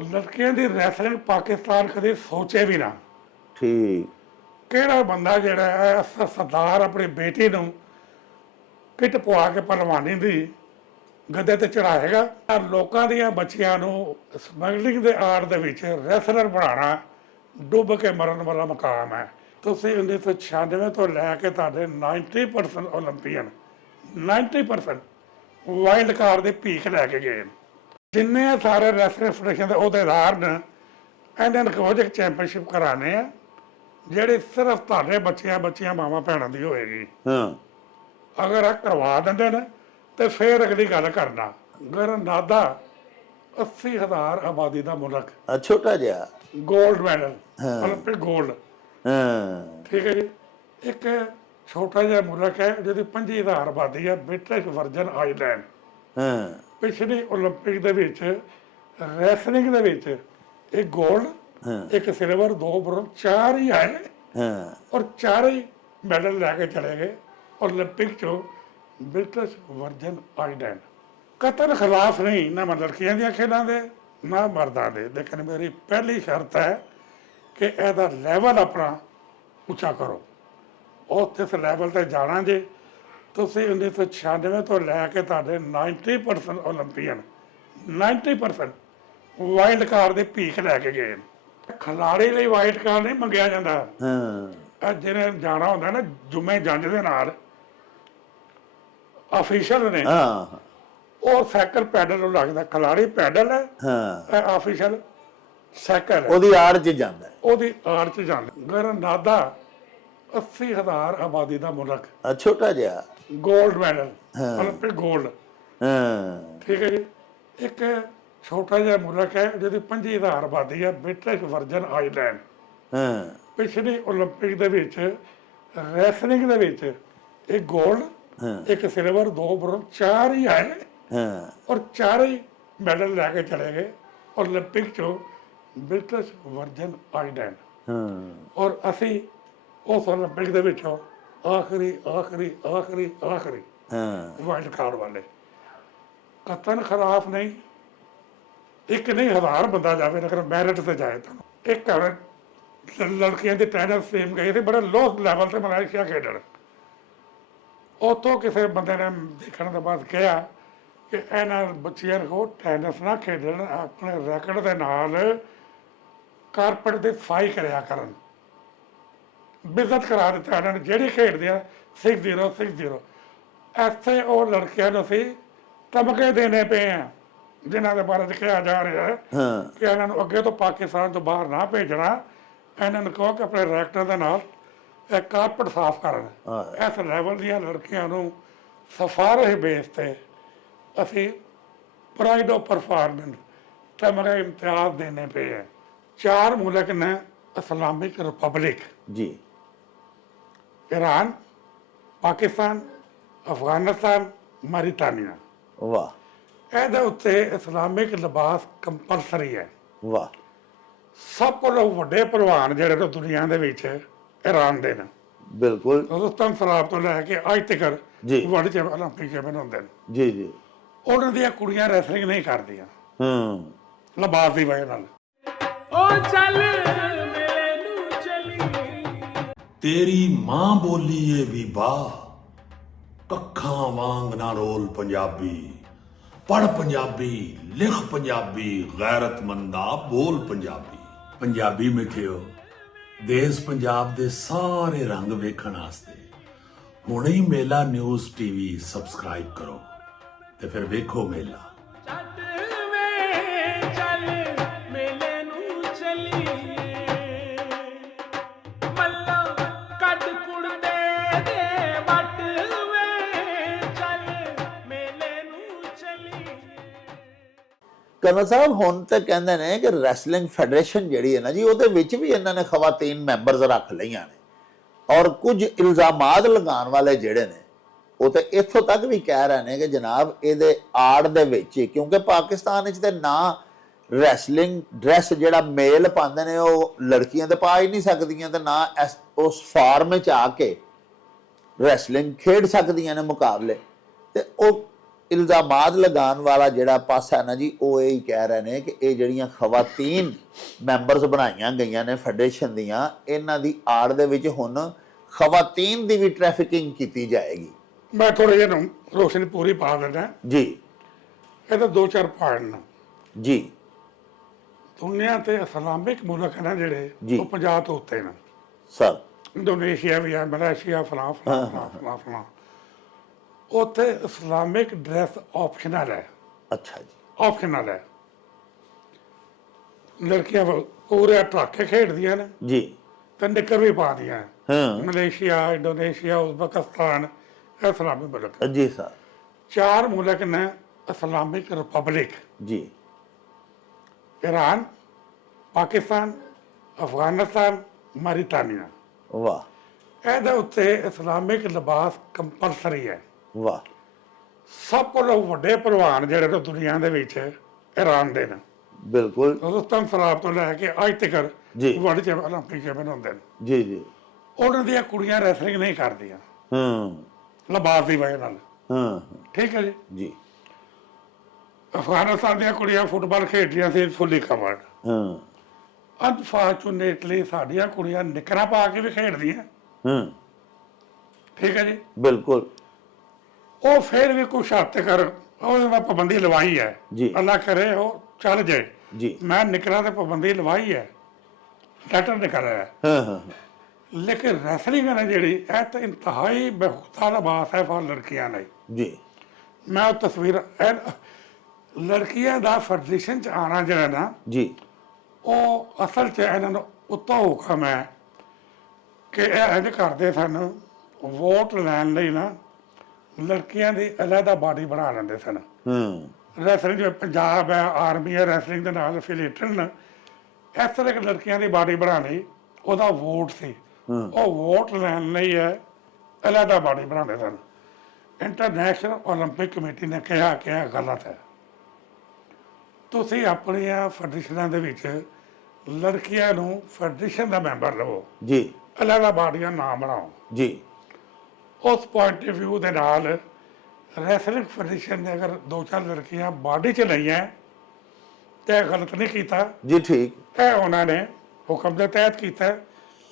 ਲੜਕਿਆਂ ਦੀ ਰੈਸਲਿੰਗ ਪਾਕਿਸਤਾਨ ਕਦੇ ਸੋਚੇ ਵੀ ਨਾ। ਠੀਕ। ਕਿਹੜਾ ਬੰਦਾ ਜਿਹੜਾ ਹੈ ਸ- ਸਰਦਾਰ ਆਪਣੀ ਬੇਟੀ ਨੂੰ ਕਿੱਟ ਪਵਾ ਕੇ ਪਰਵਾਨੀ ਦੀ ਗੱਦੇ ਤੇ ਚੜਾਏਗਾ ਔਰ ਲੋਕਾਂ ਦੀਆਂ ਬੱਚੀਆਂ ਨੂੰ ਸਮਗਲਿੰਗ ਦੇ ਆੜ ਦੇ ਵਿੱਚ ਰੈਸਲਰ ਬਣਾਉਣਾ ਡੁੱਬ ਕੇ ਮਰਨ ਵਾਲਾ ਮਕਾਮ ਹੈ। ਤੁਸੀਂ 1996 ਤੋਂ ਲੈ ਕੇ ਤੁਹਾਡੇ 90% 올림픽ੀਅਨ 90% ਵਾਈਲਡ ਕਾਰਡ ਦੇ ਭੀਖ ਲੈ ਕੇ ਗਏ ਜਿੰਨੇ ਸਾਰੇ ਰੈਫਰੈਂਸ ਪ੍ਰਸ਼ਨ ਦੇ ਉਹਦੇ ਆਧਾਰ ਨੇ ਇਹਨਾਂ ਨੂੰ ਚੈਂਪੀਅਨਸ਼ਿਪ ਕਰਾਣੇ ਆ ਜਿਹੜੇ ਸਿਰਫ ਤੁਹਾਡੇ ਬੱਚਿਆਂ ਬੱਚਿਆਂ ਮਾਵਾ ਭੈਣਾਂ ਦੀ ਹੋਏਗੀ। ਹਾਂ। ਅਗਰ ਆ ਕਰਵਾ ਦਿੰਦੇ ਨੇ ਤੇ ਫੇਰ ਅਗਲੀ ਗੱਲ ਕਰਨਾ। ਗਰਨਾਦਾ 80000 ਆਬਾਦੀ ਦਾ ਮੁਲਕ। ਛੋਟਾ ਜਿਹਾ। 골ਡ ਮੈਡਲ 올림픽 골ਡ ਹਾਂ। ਠੀਕ ਹੈ ਜੀ? ਇੱਕ ਛੋਟਾ ਜਿਹਾ ਮੁਲਕ ਹੈ ਜਿਹਦੀ 25000 ਆਬਾਦੀ ਹੈ ਬ੍ਰਿਟਿਸ਼ ਵਰਜਨ ਆਈਲੈਂਡ ਪਿਛਲੇ 올림픽 ਦੇ ਵਿੱਚ ਰੈਸਲਿੰਗ ਦੇ ਵਿੱਚ ਇੱਕ 골ਡ ਇੱਕ ਸਿਲਵਰ ਦੋ ਬ੍ਰੋਂਜ਼ ਚਾਰ ਹੀ ਆਏ। ਹਾਂ। ਔਰ ਚਾਰ ਹੀ ਮੈਡਲ ਲੈ ਕੇ ਚਲੇ ਗਏ 올림픽 ਚੋਂ ਬ੍ਰਿਟਿਸ਼ ਵਰਜਨ ਆਈਲੈਂਡ ਕਤਰ ਖਿਲਾਫ ਨਹੀਂ ਨਾ ਲੜਕੀਆਂ ਦੀਆਂ ਖੇਡਾਂ ਦੇ ਨਾ ਮਰਦਾਂ ਦੇ। ਲੇਕਿਨ ਮੇਰੀ ਪਹਿਲੀ ਸ਼ਰਤ ਹੈ ਕਿ ਇਹਦਾ ਲੈਵਲ ਆਪਣਾ ਉੱਚਾ ਕਰੋ। ਉਹ ਇਸ ਲੈਵਲ ਤੇ ਜਾਣਾ ਜੇ ਤੁਸੀਂ 1996 ਤੋਂ ਲੈ ਕੇ ਤੁਹਾਡੇ 90% 올림픽ਨ 90% ਵਾਈਲਡ ਕਾਰਡ ਦੇ ਭੀਖ ਲੈ ਕੇ ਗਏ ਖਿਲਾੜੀ ਲਈ ਵਾਈਲਡ ਕਾਰਡ ਨਹੀਂ ਮੰਗਿਆ ਜਾਂਦਾ। ਹਾਂ। ਜਿਹਨੇ ਜਾਣਾ ਹੁੰਦਾ ਨਾ ਜੁਮੇ ਜੰਜ ਦੇ ਨਾਲ ਅਫੀਸ਼ੀਅਲ ਨੇ। ਹਾਂ। ਉਹ ਸਾਈਕਲ ਪੈਡਲ ਨੂੰ ਲੱਗਦਾ ਖਿਲਾੜੀ ਪੈਡਲ ਹੈ ਹਾਂ। ਅਫੀਸ਼ੀਅਲ ਸਾਈਕਲ ਉਹਦੀ ਆੜ 'ਚ ਜਾਂਦਾ ਉਹਦੀ ਆੜ 'ਚ ਜਾਂਦਾ। ਗਰਨਾਦਾ 80000 ਆਬਾਦੀ ਦਾ ਮੁਲਕ। ਛੋਟਾ ਜਿਹਾ। ਗੋਲਡ ਮੈਡਲ ਹਾਂ। 올림픽 골ਡ ਹਾਂ। ਠੀਕ ਹੈ ਜੀ? ਇੱਕ ਛੋਟਾ ਜਿਹਾ ਮੁਲਕ ਹੈ ਜਿਹਦੀ 25000 ਆਬਾਦੀ ਹੈ ਬ੍ਰਿਟਿਸ਼ ਵਰਜਨ ਆਈਲੈਂਡ ਹਾਂ। ਪਿਛਲੀ 올림픽 ਦੇ ਵਿੱਚ ਰੈਸਲਿੰਗ ਦੇ ਵਿੱਚ ਇੱਕ ਹਾਂ। ਇੱਕ ਸਿਲਵਰ ਦੋ ਬ੍ਰੋਂਜ਼ ਚਾਰ ਹੀ ਆਏ ਹਾਂ। ਔਰ ਚਾਰ ਹੀ ਮੈਡਲ ਲੈ ਕੇ ਚਲੇ ਗਏ 올림픽 ਚੋਂ ਬ੍ਰਿਟਿਸ਼ ਵਰਜਨ ਆਈਲੈਂਡ ਹਾਂ। ਔਰ ਅਸੀਂ ਉਸ 올림픽 ਦੇ ਵਿੱਚੋਂ ਆਖਰੀ ਆਖਰੀ ਆਖਰੀ ਆਖਰੀ। ਹਾਂ। ਵਾਈਲਡ ਕਾਰਡ ਵਾਲੇ। ਕਤਨ ਖਿਲਾਫ ਨਹੀਂ ਇੱਕ ਨਹੀਂ ਹਜ਼ਾਰ ਬੰਦਾ ਜਾਵੇ ਲੇਕਿਨ ਮੈਰਿਟ ਤੇ ਜਾਏ ਤਾਂ। ਇੱਕ ਘਰ ਲੜਕੀਆਂ ਦੇ ਟੈਨਿਸ ਟੀਮ ਗਏ ਸੀ ਬੜੇ ਲੋ ਲੈਵਲ ਤੇ ਮਲੇਸ਼ੀਆ ਖੇਡਣ। ਉਤੋਂ ਕਿਸੇ ਬੰਦੇ ਨੇ ਦੇਖਣ ਤੋਂ ਬਾਅਦ ਕਿਹਾ ਕਿ ਇਹਨਾਂ ਬੱਚਿਆਂ ਨੂੰ ਟੈਨਿਸ ਨਾ ਖੇਡਣ ਆਪਣੇ ਰੈਕਟ ਦੇ ਨਾਲ ਕਾਰਪਟ ਦੀ ਸਫ਼ਾਈ ਕਰਿਆ ਕਰਨ। ਬਿਜ਼ਤ ਕਰਾ ਦਿੱਤਾ ਇਹਨਾਂ ਨੇ ਜਿਹੜੀ ਖੇਡਦੇ ਆ 60 60 ਐਸੇ ਉਹ ਲੜਕਿਆਂ ਨੂੰ ਸੀ ਤਮਕੇ ਦੇਣੇ ਪਏ ਆ ਜਿਨ੍ਹਾਂ ਦੇ ਬਾਰੇ ਕਿਹਾ ਜਾ ਰਿਹਾ ਹੈ ਕਿ ਇਹਨਾਂ ਨੂੰ ਅੱਗੇ ਤੋਂ ਪਾਕਿਸਤਾਨ ਤੋਂ ਬਾਹਰ ਨਾ ਭੇਜਣਾ ਇਹਨਾਂ ਨੂੰ ਕਹੋ ਕਿ ਆਪਣੇ ਰੈਕਟਰ ਦੇ ਨਾਲ ਇਹ ਕਾਰਪਟ ਸਾਫ਼ ਕਰਨ। ਇਸ ਲੈਵਲ ਦੀਆਂ ਲੜਕੀਆਂ ਨੂੰ ਸਫਾਰਸ਼ ਬੇਸ ਤੇ ਅਸੀਂ ਪ੍ਰਾਈਡ ਆਫ ਪਰਫਾਰਮੈਂਸ ਤਮਗੇ ਇਮਤਿਆਜ਼ ਦੇਣੇ ਪਏ ਹੈ ਚਾਰ ਮੁਲਕ ਨੇ ਇਸਲਾਮਿਕ ਰਿਪਬਲਿਕ ਜੀ। ईरान ਪਾਕਿਸਤਾਨ ਅਫਗਾਨਿਸਤਾਨ ਮਾਰੀਟਾਨੀਆ ਵਾਹ ਇਹਦੇ ਉੱਤੇ ਇਸਲਾਮਿਕ ਲਿਬਾਸ ਕੰਪਲਸਰੀ ਹੈ ਵਾਹ ਸਭ ਕੋਲੋਂ ਵੱਡੇ ਪ੍ਰਵਾਨ ਜਿਹੜੇ ਨੇ ਦੁਨੀਆ ਦੇ ਵਿੱਚ ਈਰਾਨ ਦੇ ਨੇ ਬਿਲਕੁਲ ਰਸਤਮ ਸਰਾਬ ਤੋਂ ਲੈ ਕੇ ਅੱਜ ਤੱਕ ਜੀ ਵੱਡੇ ਚੈਂਪੀਅਨ ਓਲੰਪਿਕ ਚੈਂਪੀਅਨ ਹੁੰਦੇ ਨੇ ਜੀ ਜੀ ਉਹਨਾਂ ਦੀਆਂ ਕੁੜੀਆਂ ਰੈਸਲਿੰਗ ਨਹੀਂ ਕਰਦੀਆਂ ਹੂੰ ਲਿਬਾਸ ਦੀ ਵਜ੍ਹਾ ਨਾਲ ਉਹ ਚੱਲ ਤੇਰੀ ਮਾਂ ਬੋਲੀ ਏ ਵੀ ਕੱਖਾਂ ਵਾਂਗ ਨਾ ਰੋਲ ਪੰਜਾਬੀ। ਪੜ ਪੰਜਾਬੀ, ਲਿਖ ਪੰਜਾਬੀ ਗੈਰਤਮੰਦਾ ਬੋਲ ਪੰਜਾਬੀ। ਪੰਜਾਬੀ ਮਿੱਠਿਓ, ਦੇਸ਼ ਪੰਜਾਬ ਦੇ ਸਾਰੇ ਰੰਗ ਵੇਖਣ ਵਾਸਤੇ। ਹੁਣੇ ਹੀ ਮੇਲਾ ਨਿਊਜ਼ ਟੀਵੀ ਸਬਸਕ੍ਰਾਈਬ ਕਰੋ ਤੇ ਫਿਰ ਵੇਖੋ ਮੇਲਾ। ਛੱਡ ਵੇ, ਚੱਲ ਕਰਨਲ ਸਾਹਿਬ ਹੁਣ ਤਾਂ ਕਹਿੰਦੇ ਨੇ ਕਿ ਰੈਸਲਿੰਗ ਫੈਡਰੇਸ਼ਨ ਜਿਹੜੀ ਹੈ ਨਾ ਜੀ ਉਹਦੇ ਵਿੱਚ ਵੀ ਇਹਨਾਂ ਨੇ ਖਵਾਤੀਨ ਮੈਂਬਰਸ ਰੱਖ ਲਈਆਂ ਨੇ। ਔਰ ਕੁਝ ਇਲਜ਼ਾਮਾਤ ਲਗਾਉਣ ਵਾਲੇ ਜਿਹੜੇ ਨੇ ਉਹ ਤੇ ਇੱਥੋਂ ਤੱਕ ਵੀ ਕਹਿ ਰਹੇ ਨੇ ਕਿ ਜਨਾਬ ਇਹਦੇ ਆੜ ਦੇ ਵਿੱਚ ਹੀ, ਕਿਉਂਕਿ ਪਾਕਿਸਤਾਨ ਵਿੱਚ ਤੇ ਨਾ ਰੈਸਲਿੰਗ ਡਰੈਸ ਜਿਹੜਾ ਮੇਲ ਪਾਉਂਦੇ ਨੇ ਉਹ ਲੜਕੀਆਂ ਤੇ ਪਾ ਹੀ ਨਹੀਂ ਸਕਦੀਆਂ ਤੇ ਨਾ ਇਸ- ਉਸ ਫਾਰਮ ਵਿੱਚ ਆ ਕੇ ਰੈਸਲਿੰਗ ਖੇਡ ਸਕਦੀਆਂ ਨੇ ਮੁਕਾਬਲੇ। ਤੇ ਉਹ ਇਲਜ਼ਾਮਾਤ ਲਗਾਉਣ ਵਾਲਾ ਜਿਹੜਾ ਪਾਸਾ ਹੈ ਨਾ ਜੀ ਉਹ ਇਹ ਹੀ ਕਹਿ ਰਹੇ ਨੇ ਕਿ ਇਹ ਜਿਹੜੀਆਂ ਖਵਾਤੀਨ ਮੈਂਬਰਸ ਬਣਾਈਆਂ ਗਈਆਂ ਨੇ ਫੈਡਰੇਸ਼ਨ ਦੀਆਂ ਇਹਨਾਂ ਦੀ ਆੜ ਦੇ ਵਿੱਚ ਹੁਣ ਖਵਾਤੀਨ ਦੀ ਵੀ ਟ੍ਰੈਫਿਕਿੰਗ ਕੀਤੀ ਜਾਏਗੀ। ਮੈਂ ਥੋੜਾ ਜਿਹਾ ਨੂੰ ਰੋਸ਼ਨੀ ਪੂਰੀ ਪਾ ਦਿੰਦਾ। ਜੀ। ਇਹ ਤਾਂ ਦੋ ਚਾਰ ਪਾਰਟ ਨੇ। ਜੀ। ਦੁਨੀਆ ਤੇ ਇਸਲਾਮਿਕ ਮੁਲਕ ਨੇ ਜਿਹੜੇ। ਉਹ 50 ਤੋਂ ਉੱਤੇ ਨੇ। ਸਰ। ਇੰਡੋਨੇਸ਼ੀਆ ਵੀ ਹੈ ਮਲੇਸ਼ੀਆ ਫਲਾਂ ਫਲਾਂ ਫਲਾਂ। ਉੱਥੇ ਇਸਲਾਮਿਕ ਡਰੈਸ ਆਪਸ਼ਨਲ ਹੈ। ਅੱਛਾ ਜੀ। ਆਪਸ਼ਨਲ ਹੈ। ਲੜਕੀਆਂ ਪੂਰੇ ਟਰਾਕੇ ਖੇਡਦੀਆਂ ਨੇ। ਜੀ। ਤੇ ਨਿੱਕਰ ਵੀ ਪਾਦੀਆਂ ਹਾਂ। ਮਲੇਸ਼ੀਆ ਇੰਡੋਨੇਸ਼ੀਆ ਉਜ਼ਬਕਿਸਤਾਨ ਇਸਲਾਮੀ ਮੁਲਕ ਜੀ ਸਰ। ਚਾਰ ਮੁਲਕ ਨੇ ਇਸਲਾਮਿਕ ਰਿਪਬਲਿਕ ਜੀ। Iran Pakistan Afghanistan Mauritania. ਵਾਹ। ਇਹਦੇ ਉੱਤੇ ਇਸਲਾਮਿਕ ਲਿਬਾਸ ਕੰਪਲਸਰੀ ਹੈ। ਵਾਹ। ਸਭ ਕੋਲੋਂ ਵੱਡੇ ਪਹਿਲਵਾਨ ਜਿਹੜੇ ਨੇ ਦੁਨੀਆ ਦੇ ਵਿੱਚ ਹੈਰਾਨ ਦੇ ਨੇ। ਬਿਲਕੁਲ। ਰਸਤਮ ਫਰਾਬ ਤੋਂ ਲੈ ਕੇ ਅੱਜ ਤੱਕ ਵੱਡੇ ਚੈਂਪੀਅਨ ਓਲੰਪਿਕ ਚੈਂਪੀਅਨ ਹੁੰਦੇ ਨੇ। ਜੀ ਜੀ। ਉਹਨਾਂ ਦੀਆਂ ਕੁੜੀਆਂ ਰੈਸਲਿੰਗ ਨਹੀਂ ਕਰਦੀਆਂ। ਹੂੰ। ਲਬਾਸ ਦੀ ਵਜ੍ਹਾ ਨਾਲ। ਹਾਂ। ਠੀਕ ਹੈ ਜੀ? ਅਫਗਾਨਿਸਤਾਨ ਦੀਆਂ ਕੁੜੀਆਂ ਫੁੱਟਬਾਲ ਖੇਡਦੀਆਂ ਸੀ ਫੁੱਲੀ ਕਮਰ ਹਾਂ। ਅਨਫੋਰਚੂਨੇਟਲੀ ਸਾਡੀਆਂ ਕੁੜੀਆਂ ਨਿਕਰਾਂ ਪਾ ਕੇ ਵੀ ਖੇਡਦੀਆਂ। ਹੂੰ। ਠੀਕ ਹੈ ਜੀ? ਬਿਲਕੁਲ। ਉਹ ਫਿਰ ਵੀ ਕੁਛ ਹੱਦ ਤੱਕ ਉਹਦੇ ਮੈਂ ਪਾਬੰਦੀ ਲਵਾਈ ਹੈ। ਜੀ। ਅੱਲਾ ਕਰੇ ਉਹ ਚੱਲ ਜਾਏ ਜੀ। ਮੈਂ ਨਿਕਰਾਂ ਤੇ ਪਾਬੰਦੀ ਲਵਾਈ ਹੈ। ਲੈਟਰ ਨਿਕਲਿਆ ਹੈ। ਹਾਂ ਹਾਂ ਲੇਕਿਨ ਰੈਸਲਿੰਗ ਹੈ ਨਾ ਜਿਹੜੀ ਇਹ ਤਾਂ ਇੰਤਹਾਈ ਬੇਹੂਦਾ ਲਿਬਾਸ ਹੈ ਫਰ ਲੜਕੀਆਂ ਲਈ। ਜੀ। ਮੈਂ ਉਹ ਤਸਵੀਰ ਲੜਕੀਆਂ ਦਾ ਫੈਡਰੇਸ਼ਨ ਚ ਆਣਾ ਜਿਹੜਾ ਨਾ ਜੀ। ਉਹ ਅਸਲ ਚ ਇਹਨਾਂ ਨੂੰ ਉੱਤੋਂ ਹੁਕਮ ਹੈ ਕਿ ਇਹ ਇੰਜ ਕਰਦੇ ਸਨ ਵੋਟ ਲੈਣ ਲਈ ਨਾ ਲੜਕੀਆਂ ਦੀ ਅਲੱਗਾ ਬਾਡੀ ਬਣਾ ਲੈਂਦੇ ਸਨ ਹਾਂ ਰੈਸਲਿੰਗ ਜਿਵੇਂ ਪੰਜਾਬ ਹੈ ਆਰਮੀ ਹੈ ਰੈਸਲਿੰਗ ਦੇ ਨਾਲ ਅਫੀਲੀਏਟਡ ਨੇ ਇਸ ਤਰ੍ਹਾਂ ਕਿ ਲੜਕੀਆਂ ਦੀ ਬਾਡੀ ਬਣਾਉਣੀ ਉਹਦਾ ਵੋਟ ਸੀ ਉਹ ਵੋਟ ਲੈਣ ਲਈ ਹੈ ਅਲੱਗਾ ਬਾਡੀ ਬਣਾਉਂਦੇ ਸਨ ਇੰਟਰਨੈਸ਼ਨਲ 올림픽 ਕਮੇਟੀ ਨੇ ਕਿਹਾ ਕਿ ਇਹ ਗਲਤ ਹੈ ਤੁਸੀਂ ਆਪਣੀਆਂ ਫੈਡਰੇਸ਼ਨਾਂ ਦੇ ਵਿੱਚ ਲੜਕੀਆਂ ਨੂੰ ਫੈਡਰੇਸ਼ਨ ਦਾ ਮੈਂਬਰ ਲਵੋ ਜੀ ਅਲੱਗਾ ਬਾਡੀਆਂ ਨਾ ਬਣਾਓ ਜੀ ਉਸ ਪੁਆਇੰਟ ਆਫ View ਦੇ ਨਾਲ ਰੈਸਲਿੰਗ ਫੈਡਰੇਸ਼ਨ ਨੇ ਅਗਰ ਦੋ ਚਾਰ ਲੜਕੀਆਂ ਬਾਡੀ 'ਚ ਲਈਆਂ ਤੇ ਗਲਤ ਨਹੀਂ ਕੀਤਾ। ਜੀ ਠੀਕ। ਇਹ ਉਹਨਾਂ ਨੇ ਹੁਕਮ ਦੇ ਤਹਿਤ ਕੀਤਾ।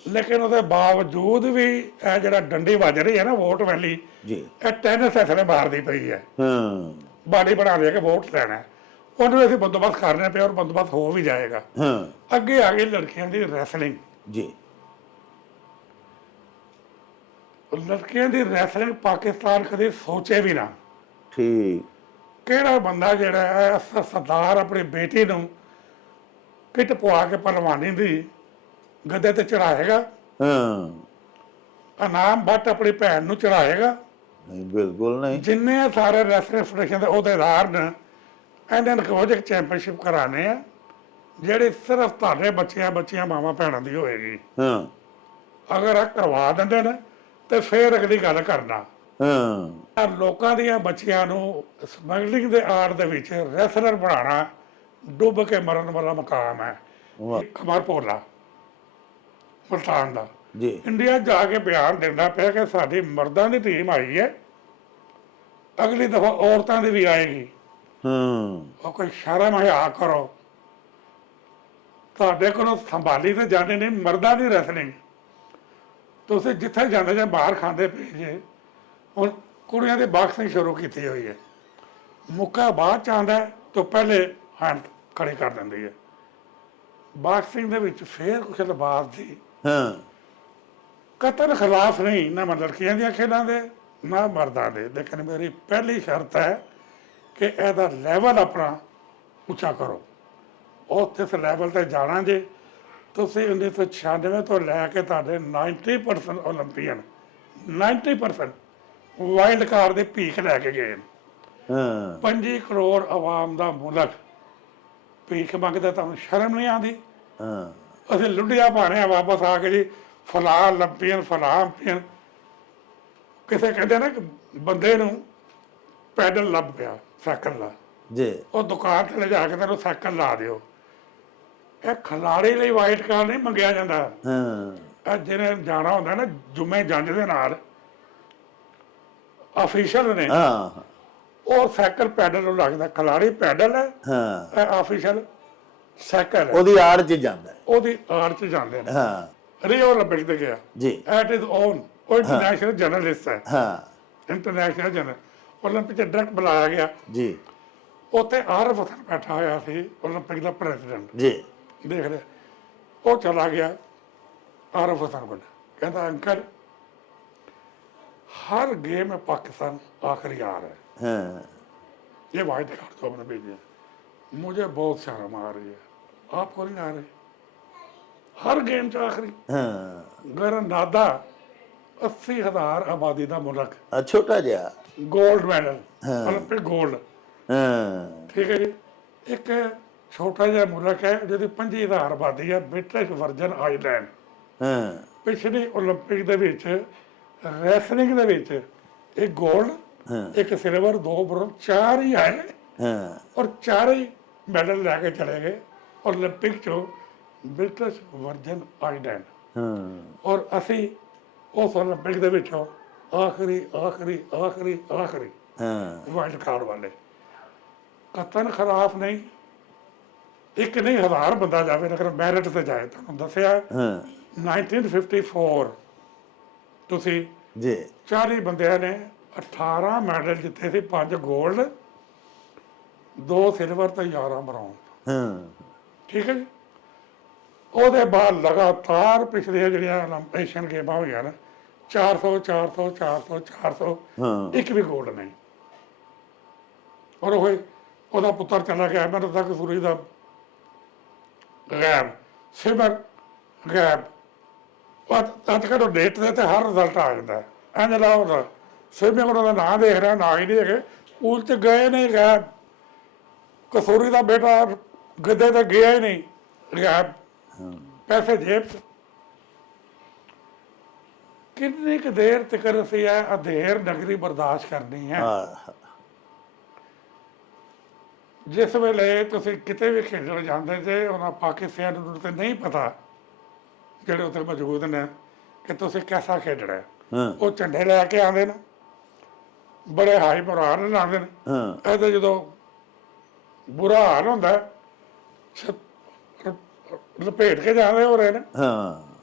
ਲੇਕਿਨ ਉਹਦੇ ਬਾਵਜੂਦ ਵੀ ਇਹ ਜਿਹੜਾ ਡੰਡੀ ਵੱਜ ਰਹੀ ਹੈ ਨਾ ਵੋਟ ਵੈਲੀ ਜੀ। ਇਹ ਟੈਨਿਸ ਐਸਲੇ ਮਾਰਦੀ ਪਈ ਹੈ। ਹਾਂ। ਬਾਡੀ ਬਣਾ ਦੇ ਕੇ ਵੋਟ ਲੈਣਾ ਹੈ। ਉਹਨੂੰ ਅਸੀਂ ਬੰਦੋਬਸਤ ਕਰਨੇ ਪਿਆ ਔਰ ਬੰਦੋਬਸਤ ਹੋ ਵੀ ਜਾਏਗਾ। ਹਾਂ। ਅੱਗੇ ਆ ਗਈ ਲੜਕੀਆਂ ਦੀ ਰੈਸਲਿੰਗ ਜੀ। ਲੜਕੀਆਂ ਦੀ ਰੈਸਲਿੰਗ ਪਾਕਿਸਤਾਨ ਕਦੇ ਸੋਚੇ ਵੀ ਨਾ। ਠੀਕ। ਕਿਹੜਾ ਬੰਦਾ ਜਿਹੜਾ ਹੈ ਸ- ਸਰਦਾਰ ਆਪਣੀ ਬੇਟੀ ਨੂੰ ਕਿਟ ਪਵਾ ਕੇ ਪਹਿਲਵਾਨੀ ਦੀ ਗੱਦੇ ਤੇ ਚੜਾਏਗਾ ਹਾਂ। ਇਨਾਮ ਬੱਟ ਆਪਣੀ ਭੈਣ ਨੂੰ ਚੜਾਏਗਾ ਨਹੀਂ ਬਿਲਕੁਲ ਨਹੀਂ। ਜਿੰਨੇ ਸਾਰੇ ਰੈਸਲਿੰਗ ਫੈਡਰੇਸ਼ਨ ਦੇ ਅਹੁਦੇਦਾਰ ਨੇ ਇਹਨਾਂ ਨੇ ਕੋਈ ਚੈਂਪੀਅਨਸ਼ਿਪ ਕਰਾਣੇ ਆ ਜਿਹੜੇ ਸਿਰਫ ਤੁਹਾਡੇ ਬੱਚਿਆਂ ਬੱਚਿਆਂ ਮਾਵਾਂ ਭੈਣਾਂ ਦੀ ਹੋਏਗੀ। ਹਾਂ। ਅਗਰ ਇਹ ਕਰਵਾ ਦਿੰਦੇ ਨੇ ਤੇ ਫੇਰ ਅਗਲੀ ਗੱਲ ਕਰਨਾ। ਹਾਂ। ਲੋਕਾਂ ਦੀਆਂ ਬੱਚੀਆਂ ਨੂੰ ਸਮਗਲਿੰਗ ਦੇ ਆੜ ਦੇ ਵਿੱਚ ਰੈਸਲਰ ਬਣਾਉਣਾ ਡੁੱਬ ਕੇ ਮਰਨ ਵਾਲਾ ਮਕਾਮ ਹੈ। ਕਮਰ ਪੋਲਾ ਮੁਲਤਾਨ ਦਾ। ਜੀ। ਇੰਡੀਆ ਜਾ ਕੇ ਬਿਆਨ ਦਿੰਦਾ ਪਿਆ ਕਿ ਸਾਡੀ ਮਰਦਾਂ ਦੀ ਟੀਮ ਆਈ ਹੈ। ਅਗਲੀ ਦਫਾ ਔਰਤਾਂ ਦੀ ਵੀ ਆਏਗੀ। ਹਾਂ। ਉਹ ਕੋਈ ਸ਼ਰਮ ਹਿਆ ਕਰੋ। ਤੁਹਾਡੇ ਕੋਲੋਂ ਸੰਭਾਲੀ ਤੇ ਜਾਂਦੇ ਨਹੀਂ ਮਰਦਾਂ ਦੀ ਰੈਸਲਿੰਗ। ਤੁਸੀਂ ਜਿੱਥੇ ਜਾਂਦੇ ਜਾਂ ਬਾਹਰ ਖਾਂਦੇ ਪਏ ਜੇ ਹੁਣ ਕੁੜੀਆਂ ਦੀ ਬਾਕਸਿੰਗ ਸ਼ੁਰੂ ਕੀਤੀ ਹੋਈ ਹੈ। ਮੁੱਕਾ ਬਾਅਦ ਚ ਆਉਂਦਾ ਹੈ, ਤੋਂ ਪਹਿਲੇ ਹੈਂਡ ਖੜੀ ਕਰ ਦਿੰਦੀ ਹੈ। ਬਾਕਸਿੰਗ ਦੇ ਵਿੱਚ ਫੇਰ ਕੁਛ ਲਿਬਾਸ ਦੀ ਹਾਂ। ਕਤਲ ਖਿਲਾਫ ਨਹੀਂ ਨਾ ਮੈਂ ਲੜਕੀਆਂ ਦੀਆਂ ਖੇਡਾਂ ਦੇ ਨਾ ਮਰਦਾਂ ਦੇ। ਲੇਕਿਨ ਮੇਰੀ ਪਹਿਲੀ ਸ਼ਰਤ ਹੈ ਕਿ ਇਹਦਾ ਲੈਵਲ ਆਪਣਾ ਉੱਚਾ ਕਰੋ। ਉੱਥੇ ਇਸ ਲੈਵਲ ਤੇ ਜਾਣਾ ਜੇ ਤੁਸੀਂ 1996 ਤੋਂ ਲੈ ਕੇ ਤੁਹਾਡੇ 90% 올림픽ੀਅਨ 90% ਵਾਈਲਡ ਕਾਰਡ ਦੇ ਭੀਖ ਲੈ ਕੇ ਗਏ ਹਾਂ। 5 ਕਰੋੜ ਆਵਾਮ ਦਾ ਮੁਲਕ ਭੀਖ ਮੰਗਦਾ ਤੁਹਾਨੂੰ ਸ਼ਰਮ ਨਹੀਂ ਆਉਂਦੀ? ਹਾਂ। ਅਸੀਂ ਲੁੱਟਿਆ ਭਾਣੇ ਵਾਪਸ ਆ ਕੇ ਜੀ ਫਲਾ 올림픽ੀਅਨ ਫਲਾ 올림픽ੀਅਨ ਕਿਸੇ ਕਹਿੰਦੇ ਨਾ ਬੰਦੇ ਨੂੰ ਪੈਡਲ ਲੱਭ ਪਿਆ ਸਾਈਕਲ ਦਾ। ਜੀ। ਉਹ ਦੁਕਾਨ ਤੇ ਲਿਜਾ ਕੇ ਤੈਨੂੰ ਸਾਈਕਲ ਲਾ ਦਿਓ। ਇਹ ਖਿਲਾੜੀ ਲਈ ਵਾਈਟ ਕਾਰਡ ਨਹੀਂ ਮੰਗਿਆ ਜਾਂਦਾ ਹਾਂ ਇਹ ਜਿਹਨੇ ਜਾਣਾ ਹੁੰਦਾ ਨਾ ਜੁਮੇ ਜੰਜ ਦੇ ਨਾਲ ਅਫੀਸ਼ਲ ਨੇ ਹਾਂ ਉਹ ਸਾਈਕਲ ਪੈਡਲ ਨੂੰ ਲੱਗਦਾ ਖਿਲਾੜੀ ਪੈਡਲ ਹੈ ਹਾਂ ਆਫੀਸ਼ੀਅਲ ਸਾਈਕਲ ਹੈ ਉਹਦੀ ਆੜ 'ਚ ਜਾਂਦਾ ਹੈ। ਉਹਦੀ ਆੜ ਚ ਜਾਂਦੇ ਨੇ ਹਾਂ ਰੀਓ 올림픽 ਤੇ ਗਿਆ ਜੀ ਐਟ ਇਜ਼ ਓਨ ਉਹ ਇੰਟਰਨੈਸ਼ਨਲ ਜਰਨਲਿਸਟ ਹੈ ਹਾਂ ਇੰਟਰਨੈਸ਼ਨਲ ਜਰਨਲ 올림픽 ਚ ਡਾਇਰੈਕਟ ਬੁਲਾਇਆ ਗਿਆ ਜੀ ਉੱਥੇ ਆਰਫ ਹਸਨ ਬੈਠਾ ਹੋਇਆ ਸੀ 올림픽 ਦਾ ਪ੍ਰੈਜ਼ੀਡੈਂਟ ਜੀ ਦੇਖ ਰਿਹਾ ਉਹ ਚਲਾ ਗਿਆ ਆਰਫ ਹਸਨ ਕੋਲ ਕਹਿੰਦਾ ਅੰਕਲ हर गेम में पाकिस्तान आखिरी आ रहा है हाँ। ये वाइट कार्ड को हमने भेजे मुझे बहुत शर्म आ रही है आपको नहीं आ रही हर गेम च आखिरी हाँ। गरनादा अस्सी हजार आबादी का मुल्क छोटा जहा गोल्ड मेडल ओलंपिक गोल्ड ठीक है जी एक ਛੋਟਾ ਜਿਹਾ ਮੁਲਕ ਹੈ ਜਿਹਦੀ 25000 ਆਬਾਦੀ ਹੈ ਬ੍ਰਿਟਿਸ਼ ਵਰਜਨ ਆਈਲੈਂਡ। ਹਾਂ। ਪਿਛਲੇ 올림픽 ਦੇ ਵਿੱਚ ਰੈਸਲਿੰਗ ਦੇ ਵਿੱਚ ਇੱਕ 골ਡ ਇੱਕ ਸਿਲਵਰ ਦੋ ਬ੍ਰੋਂਜ਼ ਚਾਰ ਹੀ ਆਏ ਹਾਂ। ਔਰ ਚਾਰ ਹੀ ਮੈਡਲ ਲੈ ਕੇ ਚਲੇ ਗਏ 올림픽 ਚੋਂ ਬ੍ਰਿਟਿਸ਼ ਵਰਜਨ ਆਈਲੈਂਡ। ਹਾਂ। ਔਰ ਅਸੀਂ ਉਸ 올림픽 ਦੇ ਵਿੱਚੋਂ ਆਖਰੀ ਆਖਰੀ ਆਖਰੀ ਆਖਰੀ ਹਾਂ। ਵਾਈਟ ਕਾਰਡ ਵਾਲੇ। ਕਤਨ ਖਰਾਬ ਨਹੀਂ ਇੱਕ ਨਹੀਂ ਹਜ਼ਾਰ ਬੰਦਾ ਜਾਵੇ ਅਗਰ ਮੈਰਿਟ ਤੇ ਜਾਏ ਤੁਹਾਨੂੰ ਦੱਸਿਆ। ਹਾਂ। 1954 ਤੁਸੀਂ ਜੀ। ਚਾਰੇ ਬੰਦਿਆਂ ਨੇ 18 ਮੈਡਲ ਜਿੱਤੇ ਸੀ ਪੰਜ 골ਡ ਦੋ ਸਿਲਵਰ ਤੇ 11 ਬ੍ਰੌਂਜ਼ ਹਾਂ। ਠੀਕ ਹੈ ਉਹਦੇ ਬਾਅਦ ਲਗਾਤਾਰ ਪਿਛਲੇ ਜਿਹੜੀਆਂ ਓਲੰਪੀਸ਼ਨ ਗੇਮਾਂ ਹੋਈਆਂ ਨਾ 400 400 400 400 ਇੱਕ ਵੀ 골ਡ ਨਹੀਂ। ਔਰ ਉਹ ਉਹਦਾ ਪੁੱਤਰ ਚਲਾ ਗਿਆ ਮੈਨੂੰ ਤਾਂ ਕਿ ਸੂਰਜ ਦਾ ਗੈਬ ਸਿਮਰ ਗੈਬ ਉਹ ਅੱਜ ਕੱਲ੍ਹ ਡੇਟ ਦੇ ਤੇ ਹਰ ਰਿਜ਼ਲਟ ਆ ਜਾਂਦਾ ਐਂ ਲਾ ਉਹਦਾ ਸਿਮਰ ਕੋਲ ਨਾਂ ਦੇਖ ਰਿਹਾ ਨਾਂ ਹੀ ਨਹੀਂ ਹੈਗੇ ਸਕੂਲ ਚ ਗਏ ਨਹੀਂ ਗੈਬ ਕਸੂਰੀ ਦਾ ਬੇਟਾ ਗੱਦੇ ਤੇ ਗਿਆ ਹੀ ਨਹੀਂ ਗੈਬ ਪੈਸੇ ਜੇਬ 'ਚ ਕਿੰਨੀ ਕੁ ਦੇਰ ਤੱਕ ਅਸੀਂ ਇਹ ਅਧੇਰ ਨਗਰੀ ਬਰਦਾਸ਼ਤ ਕਰਨੀ ਹੈ ਹਾਂ ਜਿਸ ਵੇਲੇ ਤੁਸੀਂ ਕਿਤੇ ਵੀ ਖੇਡਣ ਜਾਂਦੇ ਜੇ ਉਹਨਾਂ ਪਾਕਿਸਤਾਨ ਨੂੰ ਤੇ ਨਹੀਂ ਪਤਾ ਜਿਹੜੇ ਉੱਥੇ ਮੌਜੂਦ ਨੇ ਕਿ ਤੁਸੀਂ ਕਿਹਦਾ ਖੇਡਣਾ ਉਹ ਝੰਡੇ ਲੈ ਕੇ ਆਉਂਦੇ ਨੇ। ਬੜੇ ਹਾਈ ਮੁਰਾਰ ਲਾਉਂਦੇ ਨੇ। ਹਾਂ। ਇਹਦੇ ਜਦੋਂ ਬੁਰਾ ਹਾਲ ਹੁੰਦਾ ਲਪੇਟ ਕੇ ਜਾਂਦੇ ਹੋ ਰਹੇ ਨੇ। ਹਾਂ।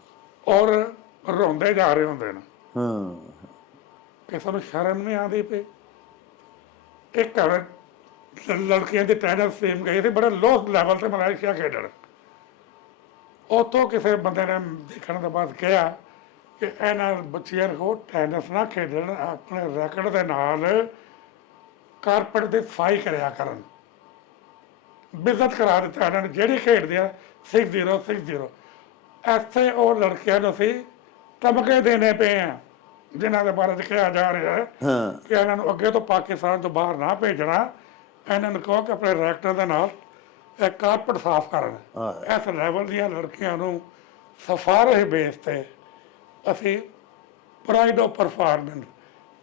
ਔਰ ਰੋਂਦੇ ਜਾ ਰਹੇ ਹੁੰਦੇ ਨੇ। ਹਾਂ। ਕਿ ਸਾਨੂੰ ਸ਼ਰਮ ਨਹੀਂ ਆਉਂਦੀ ਪਈ। ਇੱਕ ਘਰ ਲੜਕੀਆਂ ਦੇ ਟੈਨਿਸ ਟੀਮ ਗਏ ਸੀ ਬੜੇ ਲੋਅ ਲੈਵਲ ਤੇ ਮਲੇਸ਼ੀਆ ਖੇਡਣ। ਉਤੋਂ ਕਿਸੇ ਬੰਦੇ ਨੇ ਦੇਖਣ ਦੇ ਬਾਅਦ ਕਿਹਾ ਕਿ ਇਹਨਾਂ ਬੱਚਿਆਂ ਨੂੰ ਟੈਨਿਸ ਨਾ ਖੇਡਣ ਆਪਣੇ ਰੈਕਟ ਦੇ ਨਾਲ ਕਾਰਪਟ ਦੀ ਸਫ਼ਾਈ ਕਰਿਆ ਕਰਨ। ਬਿਜ਼ਤ ਕਰਾ ਦਿੱਤਾ ਇਹਨਾਂ ਨੇ ਜਿਹੜੀ ਖੇਡਦੇ ਆ 6-0 6-0 ਐਸੇ ਉਹ ਲੜਕਿਆਂ ਨੂੰ ਅਸੀਂ ਤਮਕੇ ਦੇਣੇ ਪਏ ਆ ਜਿਨ੍ਹਾਂ ਦੇ ਬਾਰੇ ਕਿਹਾ ਜਾ ਰਿਹਾ ਹੈ ਹਾਂ। ਕਿ ਇਹਨਾਂ ਨੂੰ ਅੱਗੇ ਤੋਂ ਪਾਕਿਸਤਾਨ ਤੋਂ ਬਾਹਰ ਨਾ ਭੇਜਣਾ। ਇਹਨਾਂ ਨੂੰ ਕਹੋ ਕਿ ਆਪਣੇ ਰੈਕਟਰ ਦੇ ਨਾਲ ਇਹ ਕਾਰਪਟ ਸਾਫ਼ ਕਰਨ। ਇਸ ਲੈਵਲ ਦੀਆਂ ਲੜਕੀਆਂ ਨੂੰ ਸਫਾਰਸ਼ ਬੇਸ ਤੇ ਅਸੀਂ ਪ੍ਰਾਈਡ ਆਫ ਪਰਫਾਰਮੈਂਸ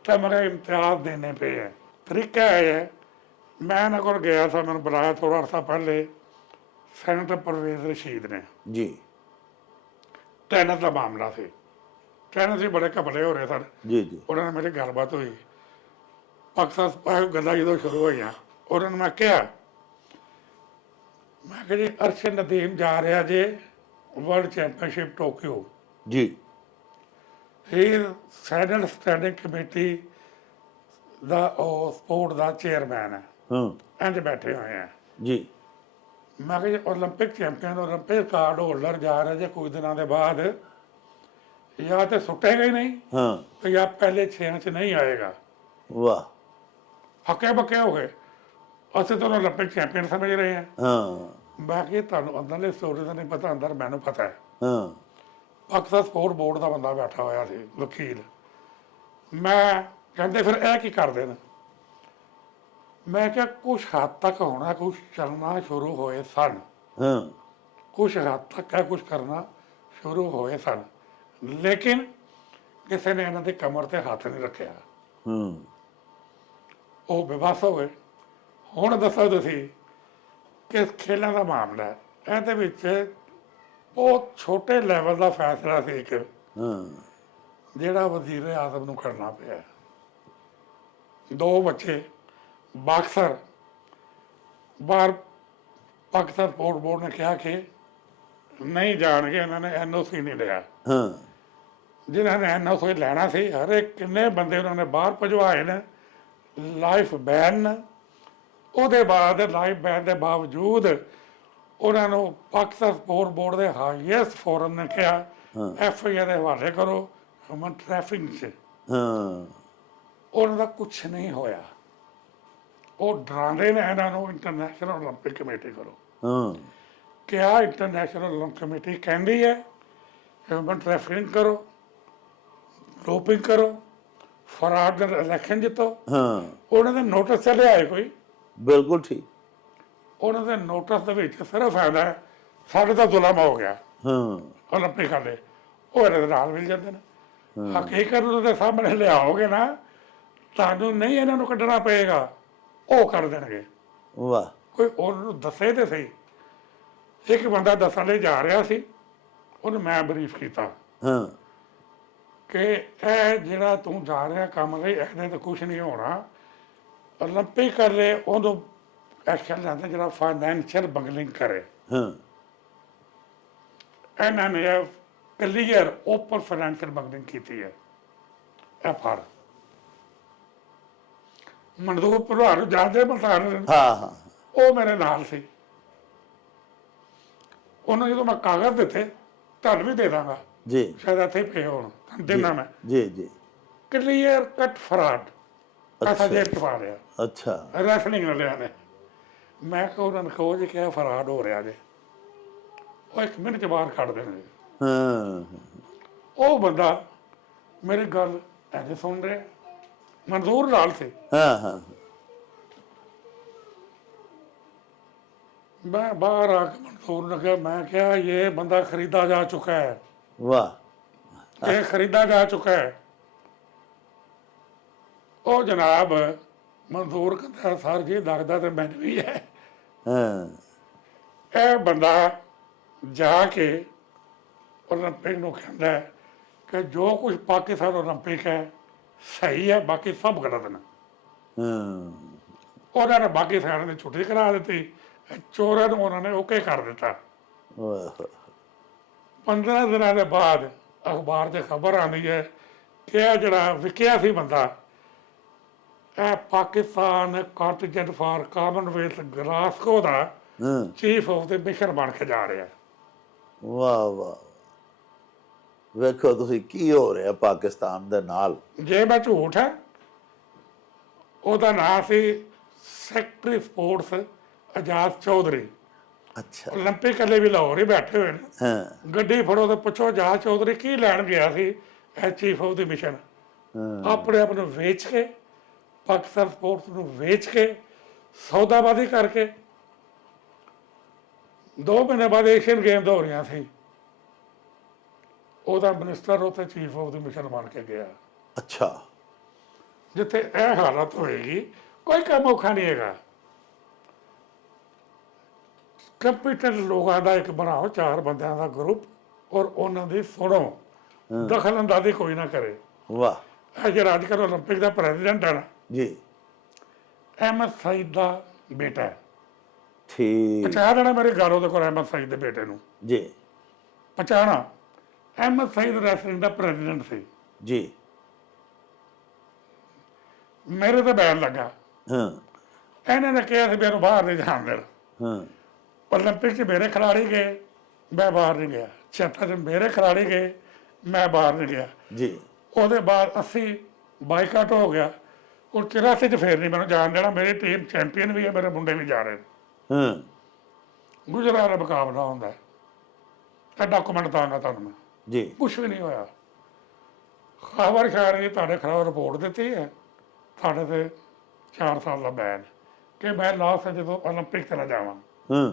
ਤੇ ਮਰੇ ਇਮਤਿਆਜ਼ ਦੇਣੇ ਪਏ ਹੈ ਤਰੀਕਾ ਇਹ ਹੈ ਮੈਂ ਇਹਨਾਂ ਕੋਲ ਗਿਆ ਸੀ ਮੈਨੂੰ ਬੁਲਾਇਆ ਥੋੜਾ ਅਰਸਾ ਪਹਿਲੇ ਸੈਨੇਟਰ ਪਰਵੇਜ਼ ਰਸ਼ੀਦ ਨੇ। ਜੀ। ਟੈਨਿਸ ਦਾ ਮਾਮਲਾ ਸੀ। ਟੈਨਿਸ ਵੀ ਬੜੇ ਘਪਲੇ ਹੋ ਰਹੇ ਸਨ। ਜੀ ਜੀ। ਉਹਨਾਂ ਨਾਲ ਮੇਰੀ ਗੱਲਬਾਤ ਹੋਈ। ਪਾਕਿਸਤਾਨ ਗੱਲਾਂ ਜਦੋਂ ਸ਼ੁਰੂ ਹੋਈਆਂ ਉਹਨਾਂ ਨੂੰ ਮੈਂ ਕਿਹਾ ਮੈਂ ਕਿਹਾ ਜੀ ਅਰਸ਼ਨ ਨਦੀਮ ਜਾ ਰਿਹਾ ਜੇ ਵਰਲਡ ਚੈਂਪੀਅਨਸ਼ਿਪ ਟੋਕੀਓ ਜੀ ਹੀ ਸੈਨਲ ਸਟੈਂਡਿੰਗ ਕਮੇਟੀ ਦਾ ਉਹ ਸਪੋਰਟ ਦਾ ਚੇਅਰਮੈਨ ਹੈ ਹਾਂ ਇੰਜ ਬੈਠੇ ਹੋਏ ਆ ਜੀ ਮੈਂ ਕਿਹਾ ਜੀ 올림픽 ਚੈਂਪੀਅਨ 올림픽 ਕਾਰਡ ਹੋਲਡਰ ਜਾ ਰਿਹਾ ਜੇ ਕੁਝ ਦਿਨਾਂ ਦੇ ਬਾਅਦ ਜਾਂ ਤੇ ਸੁੱਟੇਗਾ ਹੀ ਨਹੀਂ ਹਾਂ ਤੇ ਜਾਂ ਪਹਿਲੇ ਛੇਆਂ 'ਚ ਨਹੀਂ ਆਏਗਾ ਵਾਹ ਹੱਕੇ ਬੱਕੇ ਹੋ ਗਏ ਅਸੀਂ ਤੁਹਾਨੂੰ 올림픽 ਚੈਂਪੀਅਨ ਸਮਝ ਰਹੇ ਹਾਂ ਹਾਂ ਬਾਕੀ ਤੁਹਾਨੂੰ ਅੰਦਰਲੇ ਸਟੋਰੀ ਦਾ ਨਹੀਂ ਪਤਾ ਅੰਦਰ ਮੈਨੂੰ ਪਤਾ ਹੈ ਹਾਂ ਪਾਕਿਸਤਾਨ ਸਪੋਰਟ ਬੋਰਡ ਦਾ ਬੰਦਾ ਬੈਠਾ ਹੋਇਆ ਸੀ ਵਕੀਲ ਮੈਂ ਕਹਿੰਦੇ ਫਿਰ ਇਹ ਕੀ ਕਰਦੇ ਨੇ ਮੈਂ ਕਿਹਾ ਕੁਝ ਹੱਦ ਤੱਕ ਹੋਣਾ ਕੁਝ ਚੱਲਣਾ ਸ਼ੁਰੂ ਹੋਏ ਸਨ ਹਾਂ ਕੁਝ ਹੱਦ ਤੱਕ ਇਹ ਕੁਝ ਕਰਨਾ ਸ਼ੁਰੂ ਹੋਏ ਸਨ ਲੇਕਿਨ ਕਿਸੇ ਨੇ ਇਹਨਾਂ ਦੇ ਕਮਰ ਤੇ ਹੱਥ ਨਹੀਂ ਰੱਖਿਆ ਹੂੰ ਉਹ ਬੇਬਸ ਹੋ ਗਏ ਹੁਣ ਦੱਸੋ ਤੁਸੀਂ ਕਿ ਖੇਲਾਂ ਦਾ ਮਾਮਲਾ ਹੈ। ਇਹਦੇ ਵਿੱਚ ਬਹੁਤ ਛੋਟੇ ਲੈਵਲ ਦਾ ਫੈਸਲਾ ਸੀ ਇੱਕ। ਹਾਂ। ਜਿਹੜਾ ਵਜ਼ੀਰ ਆਜ਼ਮ ਨੂੰ ਕਰਨਾ ਪਿਆ। ਦੋ ਬੱਚੇ ਬਾਕਸਰ। ਬਾਹਰ ਪਾਕਿਸਤਾਨ ਸਪੋਰਟ ਬੋਰਡ ਨੇ ਕਿਹਾ ਕਿ ਨਹੀਂ ਜਾਣਗੇ ਇਹਨਾਂ ਨੇ ਐਨਓਸੀ ਨਹੀਂ ਲਿਆ। ਹਾਂ। ਜਿਨ੍ਹਾਂ ਨੇ ਐਨਓਸੀ ਲੈਣਾ ਸੀ ਹਰੇ ਕਿੰਨੇ ਬੰਦੇ ਉਹਨਾਂ ਨੇ ਬਾਹਰ ਭਜਵਾਏ ਨੇ। ਲਾਈਫ ਬੈਨ ਉਹਦੇ ਬਾਅਦ ਲਾਈਫ ਬੈਨ ਦੇ ਬਾਵਜੂਦ ਉਹਨਾਂ ਨੂੰ ਪਾਕਿਸਤਾਨ ਸਪੋਰਟ ਬੋਰਡ ਦੇ ਹਾਈਐਸਟ ਫੋਰਮ ਨੇ ਕਿਹਾ ਐਫ ਆਈ ਆਰ ਦੇ ਹਵਾਲੇ ਕਰੋ ਹਿਊਮਨ ਟ੍ਰੈਫਿਕਿੰਗ 'ਚ ਹਾਂ ਉਹਨਾਂ ਦਾ ਕੁਝ ਨਹੀਂ ਹੋਇਆ ਉਹ ਡਰਾਉਂਦੇ ਨੇ ਇਹਨਾਂ ਨੂੰ ਇੰਟਰਨੈਸ਼ਨਲ 올림픽 ਕਮੇਟੀ ਕਰੋ ਹਾਂ ਕਿਹਾ ਇੰਟਰਨੈਸ਼ਨਲ 올림픽 ਕਮੇਟੀ ਕਹਿੰਦੀ ਹੈ ਹਿਊਮਨ ਟ੍ਰੈਫਿਕਿੰਗ ਕਰੋ ਡੋਪਿੰਗ ਕਰੋ ਫਰਾਡ ਦਾ ਇਲੈਕਸ਼ਨ ਜਿੱਤੋ ਹਾਂ ਉਹਨਾਂ ਦੇ ਨੋਟਿਸ ਤੇ ਲਿਆਏ ਕੋਈ ਬਿਲਕੁਲ ਠੀਕ। ਉਹਨਾਂ ਦੇ ਨੋਟਿਸ ਦੇ ਵਿੱਚ ਸਿਰਫ ਆਉਂਦਾ ਸਾਡੇ ਤਾਂ ਜ਼ੁਲਮ ਹੋ ਗਿਆ। ਹਾਂ। ਹੁਣ ਆਪਣੇ ਖਾਲੇ ਉਹ ਇਹਨਾਂ ਨਾਲ ਮਿਲ ਜਾਂਦੇ ਨੇ। ਹਕੀਕਤ ਨੂੰ ਤੇ ਸਾਹਮਣੇ ਲਿਆਓਗੇ ਨਾ ਤੁਹਾਨੂੰ ਨਹੀਂ ਇਹਨਾਂ ਨੂੰ ਕੱਢਣਾ ਪਏਗਾ ਉਹ ਕਰ ਦੇਣਗੇ। ਵਾਹ। ਕੋਈ ਉਹਨੂੰ ਦੱਸੇ ਤੇ ਸਹੀ। ਇੱਕ ਬੰਦਾ ਦੱਸਣ ਲਈ ਜਾ ਰਿਹਾ ਸੀ ਉਹਨੂੰ ਮੈਂ ਬਰੀਫ ਕੀਤਾ। ਹਾਂ। ਕਿ ਇਹ ਜਿਹੜਾ ਤੂੰ ਜਾ ਰਿਹਾ ਕੰਮ ਲਈ ਇਹਦੇ ਤੇ ਕੁਝ ਨਹੀਂ ਹੋਣਾ। ओलंपिक कर रहे ਉਹਨੂੰ ਐਕਸ਼ਨ ਲੈਂਦੇ ਜਿਹੜਾ ਫਾਈਨੈਂਸ਼ੀਅਲ ਬਗਲਿੰਗ ਕਰੇ। ਹਾਂ। ਇਹਨਾਂ ਨੇ ਕਲੀਅਰ ਓਪਨ ਫਾਈਨੈਂਸ਼ੀਅਲ ਬਗਲਿੰਗ ਕੀਤੀ ਹੈ। ਐਫ ਆਰ ਮਨਦੂਪ ਭਰਾ ਨੂੰ ਜਾਣਦੇ ਮਲਤਾਨ? ਹਾਂ ਹਾਂ। ਉਹ ਮੇਰੇ ਨਾਲ ਸੀ। ਉਹਨੂੰ ਜਦੋਂ ਮੈਂ ਕਾਗਜ਼ ਦਿੱਤੇ ਤੁਹਾਨੂੰ ਵੀ ਦੇ ਦਾਂਗਾ। ਜੀ। ਸ਼ਾਇਦ ਇੱਥੇ ਪਏ ਹੋਣ। ਦਿਨਾਂ ਮੈਂ। ਜੀ ਜੀ। ਕਲੀਅਰ ਕੱਟ ਫਰਾਡ ਪੈਸਾ ਜੇਬ ਚ ਪਾ ਰਿਹਾ। ਅੱਛਾ। ਰੈਸਲਿੰਗ ਵਾਲਿਆਂ ਨੇ। ਮੈਂ ਕਿਹਾ ਉਹਨਾਂ ਨੂੰ ਕਹੋ ਜੀ ਕਿ ਇਹ ਫਰਾਡ ਹੋ ਰਿਹਾ ਜੇ ਉਹ ਇੱਕ ਮਿੰਟ ਚ ਬਾਹਰ ਕੱਢ ਦੇਣਗੇ। ਹਾਂ। ਉਹ ਬੰਦਾ ਮੇਰੀ ਗੱਲ ਐਵੇਂ ਸੁਣ ਰਿਹਾ ਮਨਜ਼ੂਰ ਨਾਲ ਸੀ। ਹਾਂ ਹਾਂ। ਮੈਂ ਬਾਹਰ ਆ ਕੇ ਮਨਜ਼ੂਰ ਨੂੰ ਕਿਹਾ ਮੈਂ ਕਿਹਾ ਇਹ ਬੰਦਾ ਖਰੀਦਾ ਜਾ ਚੁੱਕਾ ਹੈ। ਵਾਹ। ਇਹ ਖਰੀਦਾ ਜਾ ਚੁੱਕਾ ਹੈ। ਉਹ ਜਨਾਬ ਮਨਜ਼ੂਰ ਕਰਦਾ ਸਰ ਜੀ ਲੱਗਦਾ ਤੇ ਮੈਨੂੰ ਵੀ ਹੈ। ਹਾਂ। ਇਹ ਬੰਦਾ ਜਾ ਕੇ ਓਲੰਪਿਕ ਨੂੰ ਕਹਿੰਦਾ ਕਿ ਜੋ ਕੁਝ ਪਾਕਿਸਤਾਨ ਓਲੰਪਿਕ ਹੈ ਸਹੀ ਹੈ ਬਾਕੀ ਸਭ ਗਲਤ ਨੇ। ਹਾਂ। ਉਹਨਾਂ ਨੇ ਬਾਕੀ ਸਾਰਿਆਂ ਨੇ ਛੁੱਟੀ ਕਰਾ ਦਿੱਤੀ ਚੋਰਾਂ ਨੂੰ ਉਹਨਾਂ ਨੇ ਓਕੇ ਕਰ ਦਿੱਤਾ। 15 ਦਿਨਾਂ ਦੇ ਬਾਅਦ ਅਖਬਾਰ 'ਚ ਖਬਰ ਆਉਂਦੀ ਹੈ ਕਿ ਇਹ ਜਿਹੜਾ ਵਿਕਿਆ ਸੀ ਬੰਦਾ ਇਹ Pakistan contingent for Commonwealth Glasgow ਦਾ ਹਾਂ ਚੀਫ ਆਫ ਦੇ ਮਿਸ਼ਨ ਬਣ ਕੇ ਜਾ ਰਿਹਾ ਵਾਹ ਵਾਹ ਵੇਖੋ ਤੁਸੀਂ ਕੀ ਹੋ ਰਿਹਾ ਪਾਕਿਸਤਾਨ ਦੇ ਨਾਲ ਜੇ ਮੈਂ ਝੂਠ ਹੈ ਉਹਦਾ ਨਾਮ ਸੀ ਸੈਕਟਰੀ ਸਪੋਰਟਸ ਆਜ਼ਾਦ ਚੌਧਰੀ ਅੱਛਾ 올림픽 ਵਾਲੇ ਵੀ ਲਾਹੌਰ ਹੀ ਬੈਠੇ ਹੋਏ ਨੇ ਹਾਂ ਗੱਡੀ ਫੜੋ ਤੇ ਪੁੱਛੋ ਆਜ਼ਾਦ ਚੌਧਰੀ ਕੀ ਲੈਣ ਗਿਆ ਸੀ ਇਹ ਚੀਫ ਆਫ ਦੀ ਮਿਸ਼ਨ ਹਾਂ ਆਪਣੇ ਆਪ ਨੂੰ ਵੇਚ ਕੇ ਪਾਕਿਸਤਾਨ ਸਪੋਰਟਸ ਨੂੰ ਵੇਚ ਕੇ ਸੌਦਾਬਾਜ਼ੀ ਕਰਕੇ ਦੋ ਮਹੀਨੇ ਬਾਅਦ ਏਸ਼ੀਅਨ ਗੇਮ ਹੋ ਰਹੀਆਂ ਸੀ ਉਹਦਾ ਮਿਨਿਸਟਰ ਉੱਥੇ ਚੀਫ ਆਫ ਦੀ ਮਿਸ਼ਨ ਬਣ ਕੇ ਗਿਆ ਅੱਛਾ ਜਿੱਥੇ ਇਹ ਹਾਲਤ ਹੋਏਗੀ ਕੋਈ ਕੰਮ ਔਖਾ ਨਹੀਂ ਹੈਗਾ ਕੰਪਿਊਟਰ ਲੋਕਾਂ ਦਾ ਇੱਕ ਬਣਾਓ ਚਾਰ ਬੰਦਿਆਂ ਦਾ ਗਰੁੱਪ ਔਰ ਉਹਨਾਂ ਦੀ ਸੁਣੋ ਦਖਲ ਅੰਦਾਜ਼ੀ ਕੋਈ ਨਾ ਕਰੇ ਵਾਹ ਇਹ ਜਿਹੜਾ ਅੱਜ ਕੱਲ੍ਹ 올림픽 ਦਾ ਪ੍ਰੈਜ਼ੀਡੈਂਟ ਹੈ ਨਾ ਜੀ। ਅਹਿਮਦ ਸਈਦ ਦਾ ਬੇਟਾ ਹੈ। ਠੀਕ। ਪਛਾਣ ਲੈਣਾ ਮੇਰੇ ਘਰ ਉਹਦੇ ਕੋਲ ਅਹਿਮਦ ਸਈਦ ਦੇ ਬੇਟੇ ਨੂੰ। ਜੀ। ਪਛਾਣਾ। ਅਹਿਮਦ ਸਈਦ ਰੈਸਲਿੰਗ ਦਾ ਪ੍ਰੈਜ਼ੀਡੈਂਟ ਸੀ। ਜੀ। ਮੇਰੇ ਤੇ ਬੈਨ ਲੱਗਾ। ਹਾਂ। ਇਹਨਾਂ ਨੇ ਕਿਹਾ ਸੀ ਮੈਨੂੰ ਬਾਹਰ ਨਹੀਂ ਜਾਣ ਦੇਣਾ। ਹਾਂ। ਓਲੰਪਿਕ 'ਚ ਮੇਰੇ ਖਿਲਾੜੀ ਗਏ ਮੈਂ ਬਾਹਰ ਨਹੀਂ ਗਿਆ। ਚੈਤਾ 'ਚ ਮੇਰੇ ਖਿਲਾੜੀ ਗਏ ਮੈਂ ਬਾਹਰ ਨਹੀਂ ਗਿਆ। ਜੀ। ਉਹਦੇ ਬਾਅਦ ਅਸੀਂ ਬਾਈਕਾਟ ਹੋ ਗਿਆ। ਉਹ 84 'ਚ ਫੇਰ ਨਹੀਂ ਮੈਨੂੰ ਜਾਣ ਦੇਣਾ ਮੇਰੀ ਟੀਮ ਚੈਂਪੀਅਨ ਵੀ ਹੈ ਮੇਰੇ ਮੁੰਡੇ ਵੀ ਜਾ ਰਹੇ ਨੇ ਹਾਂ ਗੁਜਰਾਤ ਦਾ ਮੁਕਾਬਲਾ ਹੁੰਦਾ ਹੈ ਇਹ ਡਾਕੂਮੈਂਟ ਦਾਂਗਾ ਤੁਹਾਨੂੰ ਮੈਂ ਜੀ ਕੁਛ ਵੀ ਨਹੀਂ ਹੋਇਆ ਖਬਰ ਸ਼ਾਇਰ ਨੇ ਤੁਹਾਡੇ ਖਿਲਾਫ ਰਿਪੋਰਟ ਦਿੱਤੀ ਹੈ ਤੁਹਾਡੇ ਤੇ 4 ਸਾਲ ਦਾ ਬੈਨ ਕਿ ਮੈਂ ਲਾਸਟ ਜਦੋਂ 올림픽 ਚਲਾ ਜਾਵਾਂ ਹਾਂ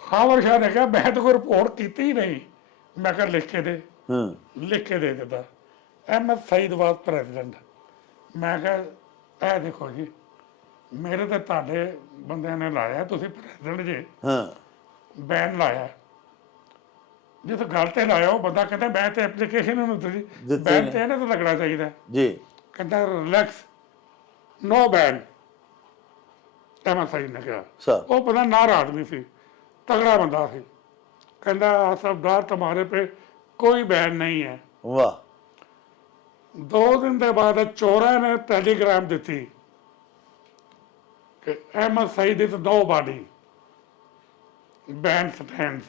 ਖਬਰ ਸ਼ਾਇਰ ਨੇ ਕਿਹਾ ਮੈਂ ਤਾਂ ਕੋਈ ਰਿਪੋਰਟ ਕੀਤੀ ਹੀ ਨਹੀਂ ਮੈਂ ਕਿਹਾ ਲਿਖ ਕੇ ਦੇ ਹਾਂ ਲਿਖ ਕੇ ਦੇ ਦਿੱਤਾ ਅਹਿਮਦ ਸਈਦ ਵਾਸ ਪ੍ਰੈਜ਼ੀਡੈਂਟ ਮੈਂ ਕਿਹਾ ਇਹ ਦੇਖੋ ਜੀ ਮੇਰੇ ਤੇ ਤੁਹਾਡੇ ਬੰਦਿਆਂ ਨੇ ਲਾਇਆ ਤੁਸੀਂ ਪ੍ਰੈਜ਼ੀਡੈਂਟ ਜੀ ਹਾਂ। ਬੈਨ ਲਾਇਆ। ਜਿਸ ਗੱਲ ਤੇ ਲਾਇਆ ਉਹ ਬੰਦਾ ਕਹਿੰਦਾ ਮੈਂ ਤੇ ਐਪਲੀਕੇਸ਼ਨ ਨੂੰ ਤੁਸੀਂ ਬੈਨ। ਤੇ ਇਹਨਾਂ ਤੇ ਲੱਗਣਾ ਚਾਹੀਦਾ। ਜੀ। ਕਹਿੰਦਾ ਰਿਲੈਕਸ ਨੋ ਬੈਨ ਐਮਨ ਸਈਦ ਨੇ ਕਿਹਾ। ਉਹ ਪਤਾ ਨਾਰ ਆਦਮੀ ਸੀ ਤਗੜਾ ਬੰਦਾ ਸੀ। ਕਹਿੰਦਾ ਸਰਦਾਰ ਤੁਹਾਡੇ पे ਕੋਈ ਬੈਨ ਨਹੀਂ ਹੈ। ਵਾਹ। ਦੋ ਦਿਨ ਦੇ ਬਾਅਦ ਚੋਰਾਂ ਨੇ ਟੈਲੀਗ੍ਰਾਮ ਦਿੱਤੀ ਕਿ Ahmed Saeed is nobody. Ban stands.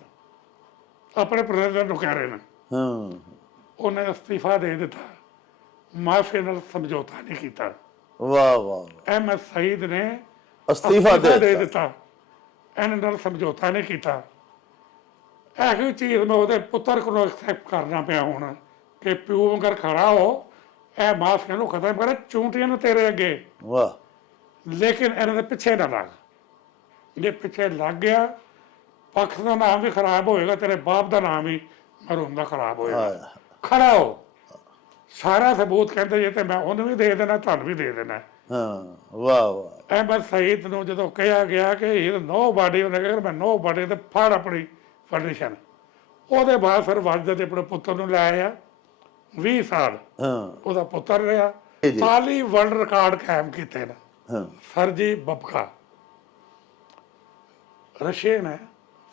ਆਪਣੇ ਪ੍ਰੈਜ਼ੀਡੈਂਟ ਨੂੰ ਕਹਿ ਰਹੇ ਨੇ। ਹਾਂ। ਉਹਨੇ ਅਸਤੀਫਾ ਦੇ ਦਿੱਤਾ। ਮਾਫੀ ਨਾਲ ਸਮਝੌਤਾ ਨਹੀਂ ਕੀਤਾ। ਵਾਹ ਵਾਹ ਅਹਿਮਦ ਸਈਦ ਨੇ ਅਸਤੀਫਾ ਦੇ ਦੇ ਦਿੱਤਾ। ਦਿੱਤਾ। ਇਹਨਾਂ ਨਾਲ ਸਮਝੌਤਾ ਨਹੀਂ ਕੀਤਾ। ਇਹੋ ਚੀਜ਼ ਮੈਂ ਉਹਦੇ ਪੁੱਤਰ ਕੋਲੋਂ ਐਕਸੈਪਟ ਕਰਨਾ ਪਿਆ ਹੁਣ ਕਿ ਪਿਓ ਵਾਂਗਰ ਖੜਾ ਹੋ। ਇਹ ਮਾਫੀਆ ਨੂੰ ਖਤਮ ਕਰ ਚੂੰਟੀਆਂ ਨੂੰ ਤੇਰੇ ਅੱਗੇ। ਵਾਹ। ਲੇਕਿਨ ਇਹਨਾਂ ਦੇ ਪਿੱਛੇ ਨਾ ਲੱਗ। ਜੇ ਪਿੱਛੇ ਲੱਗ ਗਿਆ ਪੱਖ ਦਾ ਨਾਮ ਵੀ ਖਰਾਬ ਹੋਏਗਾ ਤੇਰੇ ਬਾਪ ਦਾ ਨਾਮ ਵੀ ਮਰਹੂਮ ਦਾ ਖਰਾਬ ਹੋਏਗਾ। ਹਾਏ। ਖੜਾ ਹੋ। ਸਾਰਾ ਸਬੂਤ ਕਹਿੰਦੇ ਜੇ ਤੇ ਮੈਂ ਉਹਨੂੰ ਵੀ ਦੇ ਦੇਣਾ ਤੁਹਾਨੂੰ ਵੀ ਦੇ ਦੇਣਾ। ਹਾਂ ਵਾਹ ਵਾਹ। ਅਹਿਮਦ ਸਈਦ ਨੂੰ ਜਦੋਂ ਕਿਹਾ ਗਿਆ ਕਿ ਇਹ ਨੋ ਬਾਡੀ ਉਹਨੇ ਕਿਹਾ ਮੈਂ ਨੋ ਬਾਡੀ ਤੇ ਫੜ ਆਪਣੀ ਫਰਨੀਸ਼ਨ ਉਹਦੇ ਬਾਅਦ ਫਿਰ ਵਾਜਦ ਆਪਣੇ ਪੁੱਤਰ ਨੂੰ ਲੈ ਆਇਆ। 20 ਸਾਲ ਹਾਂ। ਉਹਦਾ ਪੁੱਤਰ ਰਿਹਾ। ਜੀ, ਜੀ। 40 ਵਰਲਡ ਰਿਕਾਰਡ ਕਾਇਮ ਕੀਤੇ ਨੇ। ਹਾਂ। ਸਰਜੀ ਬਬਕਾ। ਰਸ਼ੀਅਨ ਹੈ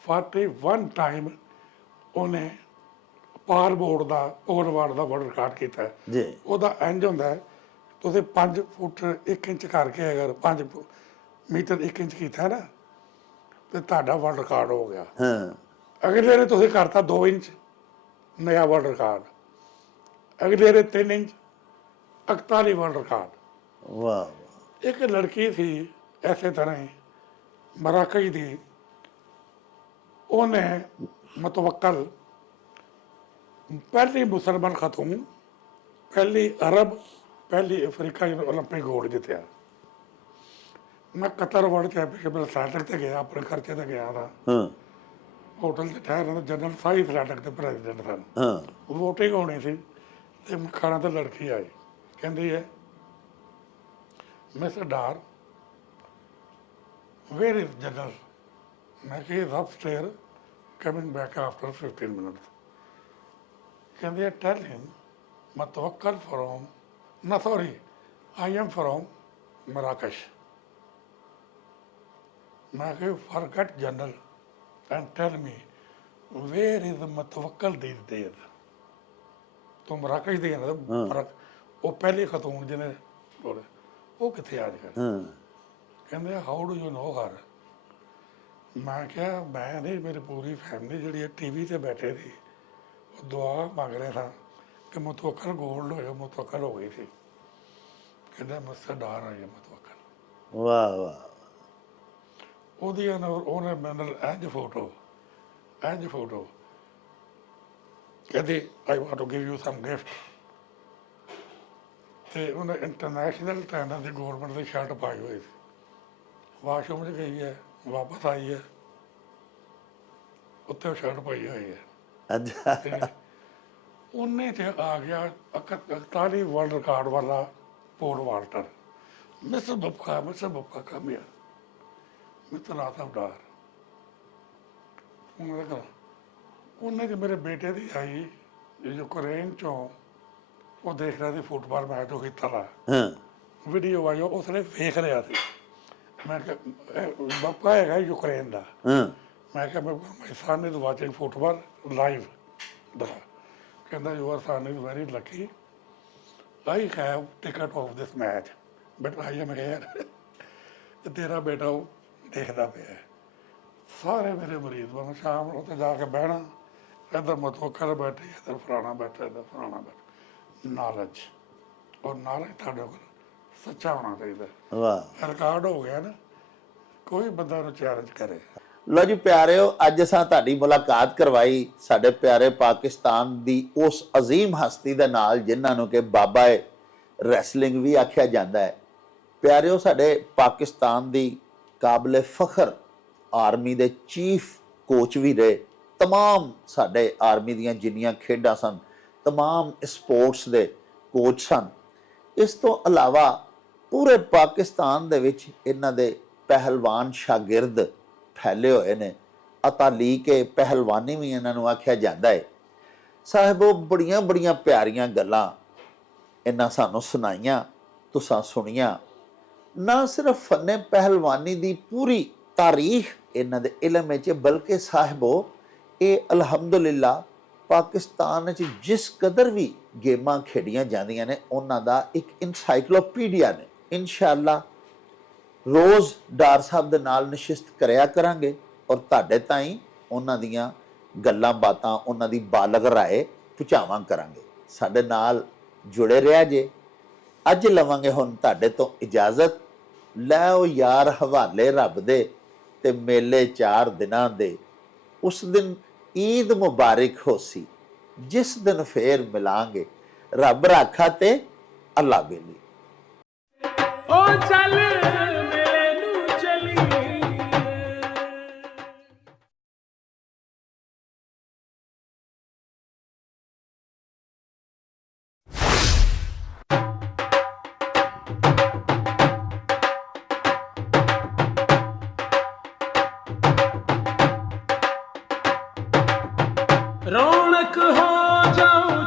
41 ਟਾਈਮ ਉਹਨੇ ਪਾਰ ਬੋਰਡ ਦਾ ਪੋਰਵਾਰਡ ਦਾ ਵਰਲਡ ਰਿਕਾਰਡ ਕੀਤਾ। ਹੈ। ਜੀ। ਉਹਦਾ ਇੰਜ ਹੁੰਦਾ ਹੈ ਤੁਸੀਂ 5 ਫੁੱਟ 1 ਇੰਚ ਕਰਕੇ ਅਗਰ 5 ਮੀਟਰ 1 ਇੰਚ ਕੀਤਾ ਹੈ ਨਾ ਤੇ ਤੁਹਾਡਾ ਵਰਲਡ ਰਿਕਾਰਡ ਹੋ ਗਿਆ। ਹਾਂ। ਅਗਲੇ ਨੇ ਤੁਸੀਂ ਕਰਤਾ 2 ਇੰਚ ਨया ਵਰਲਡ ਰਿਕਾਰਡ। ਅਗਲੇ ਨੇ 3 ਇੰਚ 41 ਵਰਲਡ ਰਿਕਾਰਡ ਵਾਹ ਵਾਹ ਇੱਕ ਲੜਕੀ ਸੀ ਐਸੇ ਤਰ੍ਹਾਂ ਹੀ ਮਰਾਕਸ਼ ਦੀ ਉਹਨੇ ਮਤਵਕਲ ਪਹਿਲੀ ਮੁਸਲਮਾਨ ਖਾਤੂਨ ਪਹਿਲੀ ਅਰਬ ਪਹਿਲੀ ਅਫਰੀਕਾ ਜਿਹਨੇ 올림픽 ਗੋਲਡ ਜਿੱਤਿਆ ਮੈਂ ਕਤਰ ਵਰਲਡ ਚੈਂਪੀਅਨਸ਼ਿਪ ਸੈਟਕ ਤੇ ਗਿਆ ਆਪਣੇ ਖਰਚੇ ਤੇ ਗਿਆ ਤਾਂ ਹਾਂ ਹੋਟਲ ਤੇ ਠਹਿਰਨ ਜਨਰਲ ਸਾਈ ਸੈਟਕ ਦੇ ਪ੍ਰੈਜ਼ੀਡੈਂਟ ਸਨ ਹਾਂ ਵੋਟਿੰਗ ਹੋਣੀ ਸੀ ਤੇ ਮਖਾਣਾ ਤੋਂ ਲੜਕੀ ਆਈ। ਕਹਿੰਦੀ ਹੈ, ਮਿਸਟਰ ਡਾਰ ਵੇਰ ਇਜ਼ ਜਨਰਲ ਮੈਂ ਕਿ is upstair coming back after 15 minutes ਕਹਿੰਦੀ ਹੈ ਟੈਲ ਹਿਮ ਮਤਵਕਲ ਫਰੋਮ ਨਾ sorry I am from Marrakesh ਮੈਂ ਕਿ forget general and tell me where is Moutawakel ਦੀਸ days ਤੂੰ ਮਰਾਕਸ਼ ਦੀ ਨਾ ਮਰਾਕ- ਉਹ ਪਹਿਲੇ ਖਤੂਨ ਜਿਹਨੇ ਬੋਲੇ ਉਹ ਕਿੱਥੇ ਆ ਗਿਆ? ਹਾਂ। ਕਹਿੰਦੇ how do you know her ਮੈਂ ਕਿਹਾ ਮੈਂ ਨਹੀਂ ਮੇਰੀ ਪੂਰੀ ਫੈਮਿਲੀ ਜਿਹੜੀ ਹੈ ਟੀਵੀ ਤੇ ਬੈਠੇ ਸੀ ਉਹ ਦੁਆ ਮੰਗ ਰਹੇ ਸਨ ਕਿ ਮੁਤਵਕਲ ਗੋਲਡ ਹੋਇਆ ਮੁਤਵਕਲ ਹੋ ਗਈ ਸੀ। ਕਹਿੰਦਾ ਮਸਾ ਡਾਰ ਆਈ ਮੁਤਵਕਲ ਵਾਹ ਵਾਹ। ਉਹਦੀ ਉਹਨੇ ਮੈਨੂੰ ਇੰਜ ਫੋਟੋ ਇੰਜ ਫੋਟੋ ਕਹਿੰਦੀ I want to give you some gift ਤੇ ਉਹਨੇ ਇੰਟਰਨੈਸ਼ਨਲ ਸਟੈਂਡਰਡ ਦੀ ਗਵਰਨਮੈਂਟ ਦੀ ਸ਼ਰਟ ਪਾਈ ਹੋਈ ਸੀ। ਵਾਸ਼ਰੂਮ 'ਚ ਗਈ ਹੈ ਵਾਪਸ ਆਈ ਹੈ। ਉੱਤੇ ਸ਼ਰਟ ਪਾਈ ਹੋਈ ਹੈ। ਅੱਛਾ। ਉਹਨੇ ਤੇ ਆ ਗਿਆ 41 ਵਰਲਡ ਰਿਕਾਰਡ ਵਾਲਾ pole vaulter mister Bakka mister Bakka come here mister Asif Dar ਉਹਨਾਂ ਦਾ ਉਹਨੇ ਕਿ ਮੇਰੇ ਬੇਟੇ ਦੀ ਆਈ ਯੂਕਰੇਨ ਚੋਂ ਉਹ ਦੇਖ ਰਿਹਾ ਸੀ ਫੁੱਟਬਾਲ ਮੈਚ ਉਹ ਤਲਾ ਹਾਂ। ਵੀਡੀਓ ਆਈ ਉਹ ਉਸਨੇ ਵੇਖ ਰਿਹਾ ਸੀ। ਮੈਂ ਕਿਹਾ ਬੱਕਾ ਹੈਗਾ ਯੂਕਰੇਨ ਦਾ। ਹਾਂ। ਮੈਂ ਕਿਹਾ ਮਾਈ son is watching football live ਦਾ। ਕਹਿੰਦਾ your son is very lucky. I have ticket of this match. But I am here ਤੇ ਤੇਰਾ ਬੇਟਾ ਉਹ ਦੇਖਦਾ ਪਿਆ। ਸਾਰੇ ਮੇਰੇ ਮਰੀਜ਼ ਬਣ ਸ਼ਾਮ ਨੂੰ ਤੇ ਜਾ ਕੇ ਬਹਿਣਾ। ਇੱਧਰ ਮਤਵਕਲ ਬੈਠੇ ਇੱਧਰ ਫਲਾਣਾ ਬੈਠਾ ਇੱਧਰ ਫਲਾਣਾ ਬੈਠਾ। ਨਾਲਜ ਔਰ ਨਾਲਜ ਤੁਹਾਡੇ ਕੋਲ ਸੱਚਾ ਹੋਣਾ ਚਾਹੀਦਾ। ਵਾਹ। ਰਿਕਾਰਡ ਹੋ ਗਿਆ ਨਾ ਕੋਈ ਬੰਦਾ ਨੂੰ ਚੈਲੰਜ ਕਰੇ। ਲੋ ਜੀ ਪਿਆਰਿਓ ਅੱਜ ਅਸਾਂ ਤੁਹਾਡੀ ਮੁਲਾਕਾਤ ਕਰਵਾਈ ਸਾਡੇ ਪਿਆਰੇ ਪਾਕਿਸਤਾਨ ਦੀ ਉਸ ਅਜ਼ੀਮ ਹਸਤੀ ਦੇ ਨਾਲ ਜਿਨ੍ਹਾਂ ਨੂੰ ਕਿ ਬਾਬਾ ਏ ਰੈਸਲਿੰਗ ਵੀ ਆਖਿਆ ਜਾਂਦਾ ਹੈ। ਪਿਆਰਿਓ ਸਾਡੇ ਪਾਕਿਸਤਾਨ ਦੀ ਕਾਬਲੇ ਫਖਰ ਆਰਮੀ ਦੇ ਚੀਫ ਕੋਚ ਵੀ ਰਹੇ। तमाम ਸਾਡੇ ਆਰਮੀ ਦੀਆਂ ਜਿੰਨੀਆਂ ਖੇਡਾਂ ਸਨ तमाम ਸਪੋਰਟਸ ਦੇ ਕੋਚ ਸਨ ਇਸ ਤੋਂ ਇਲਾਵਾ ਪੂਰੇ ਪਾਕਿਸਤਾਨ ਦੇ ਵਿੱਚ ਇਹਨਾਂ ਦੇ ਪਹਿਲਵਾਨ ਸ਼ਾਗਿਰਦ ਫੈਲੇ ਹੋਏ ਨੇ ਅਤਾਲੀ ਕੇ ਪਹਿਲਵਾਨੀ ਵੀ ਇਹਨਾਂ ਨੂੰ ਆਖਿਆ ਜਾਂਦਾ ਹੈ ਸਾਹਿਬੋ ਬੜੀਆਂ ਬੜੀਆਂ ਪਿਆਰੀਆਂ ਗੱਲਾਂ ਇਹਨਾਂ ਸਾਨੂੰ ਸੁਣਾਈਆਂ ਤੁਸਾਂ ਸੁਣੀਆਂ ਨਾ ਸਿਰਫ ਫਨੇ ਪਹਿਲਵਾਨੀ ਦੀ ਪੂਰੀ ਤਾਰੀਖ ਇਹਨਾਂ ਦੇ ਇਲਮ ਵਿੱਚ ਹੈ, ਬਲਕਿ ਸਾਹਿਬੋ ਇਹ ਅਲਹਮਦੁਲਿਲਾ ਪਾਕਿਸਤਾਨ 'ਚ ਜਿਸ ਕਦਰ ਵੀ ਗੇਮਾਂ ਖੇਡੀਆਂ ਜਾਂਦੀਆਂ ਨੇ, ਉਹਨਾਂ ਦਾ ਇੱਕ ਇਨਸਾਈਕਲੋਪੀਡੀਆ ਨੇ। ਇਨਸ਼ਾਅੱਲਾ ਰੋਜ਼ ਡਾਰ ਸਾਹਿਬ ਦੇ ਨਾਲ ਨਸ਼ਿਸਤ ਕਰਿਆ ਕਰਾਂਗੇ ਔਰ ਤੁਹਾਡੇ ਤਾਈਂ ਉਹਨਾਂ ਦੀਆਂ ਗੱਲਾਂ ਬਾਤਾਂ, ਉਹਨਾਂ ਦੀ ਬਾਲਗ ਰਾਏ ਪਹੁੰਚਾਵਾਂ ਕਰਾਂਗੇ। ਸਾਡੇ ਨਾਲ ਜੁੜੇ ਰਿਹਾ ਜੇ, ਅੱਜ ਲਵਾਂਗੇ ਹੁਣ ਤੁਹਾਡੇ ਤੋਂ ਇਜਾਜ਼ਤ। ਲੈਓ ਯਾਰ ਹਵਾਲੇ ਰੱਬ ਦੇ ਤੇ ਮੇਲੇ ਚਾਰ ਦਿਨਾਂ ਦੇ। ਉਸ ਦਿਨ ਈਦ ਮੁਬਾਰਕ ਹੋਸੀ ਜਿਸ ਦਿਨ ਫੇਰ ਮਿਲਾਂਗੇ। ਰੱਬ ਰਾਖਾ ਤੇ ਅੱਲਾ ਬੇਲੀ। ਓ ਚੱਲ। अलग हो जाऊं